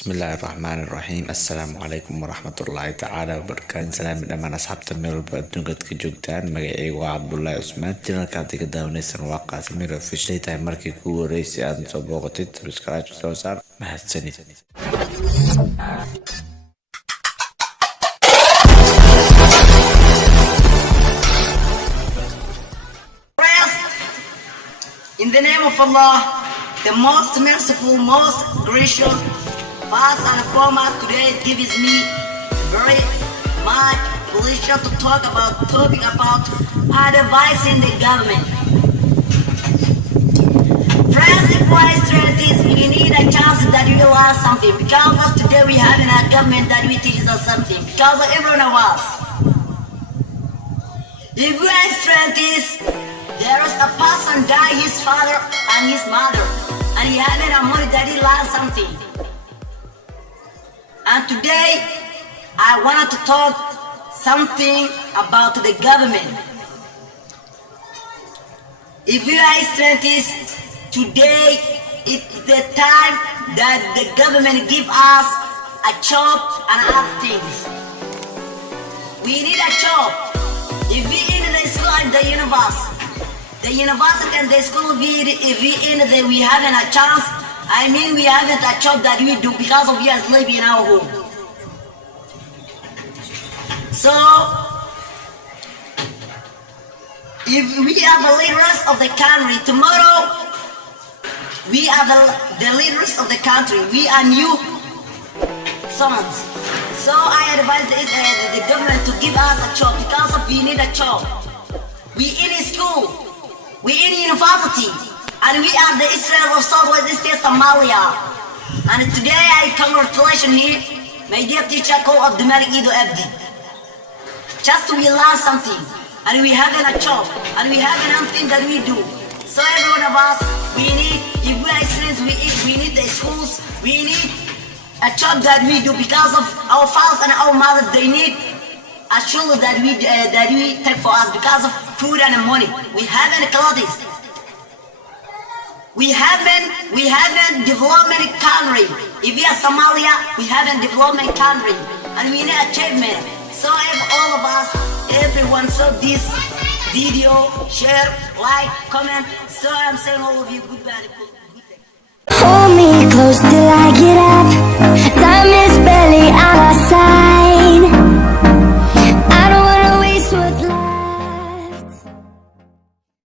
Bismillahirrahmanirrahiim. Assalaamu calaykum waraxmatullaahi tacaala wabarakaatu. Salaam dhammaan asxaabta meel walba adduunka ka joogtaan. Magacaygu waa Cabdullaahi Cusmaan. Channelka aad iga daawanaysan waa Qaasimiro Official. Tahay markii kugu horeysay aad soo booqatid subscribe soo saar. Mahadsanid. In the name of Allah, the most merciful, most gracious, first and foremost, today gives me very much pleasure to talking about advising the government. Friends, if we are strategies, we need a chance that we learn something. Because of today we have a government that will teach us something. Because of every one of us. If we are strategies, there is a person died, his father and his mother, and he had a money that he learned something. And today, I wanted to talk something about the government. If you are scientists, today is the time that the government give us a job and other things. We need a job. If we in the school and the university and the school, we having a chance. I mean, we haven't a job that we do because of us living in our home. So, if we are the leaders of the country, tomorrow we are the leaders of the country. We are new sons. So I advise the government to give us a job because of we need a job. We in school, we in university. And we are the Israel of Southwest State Somalia. And today I congratulate here, my dear teacher called Abdulmalik Ido Abdi. Just we learn something, and we have a job, and we have something that we do. So every one of us, we need, if we are students, we need the schools, we need a job that we do because of our fathers and our mothers. They need a shoulder that we take for us because of food and money. We haven't clothes. We haven't development country. If we are Somalia, we haven't development country, and we need achievement. So if all of us, everyone saw this video, share, like, comment. So I'm saying all of you goodbye. Hold me close till I get up.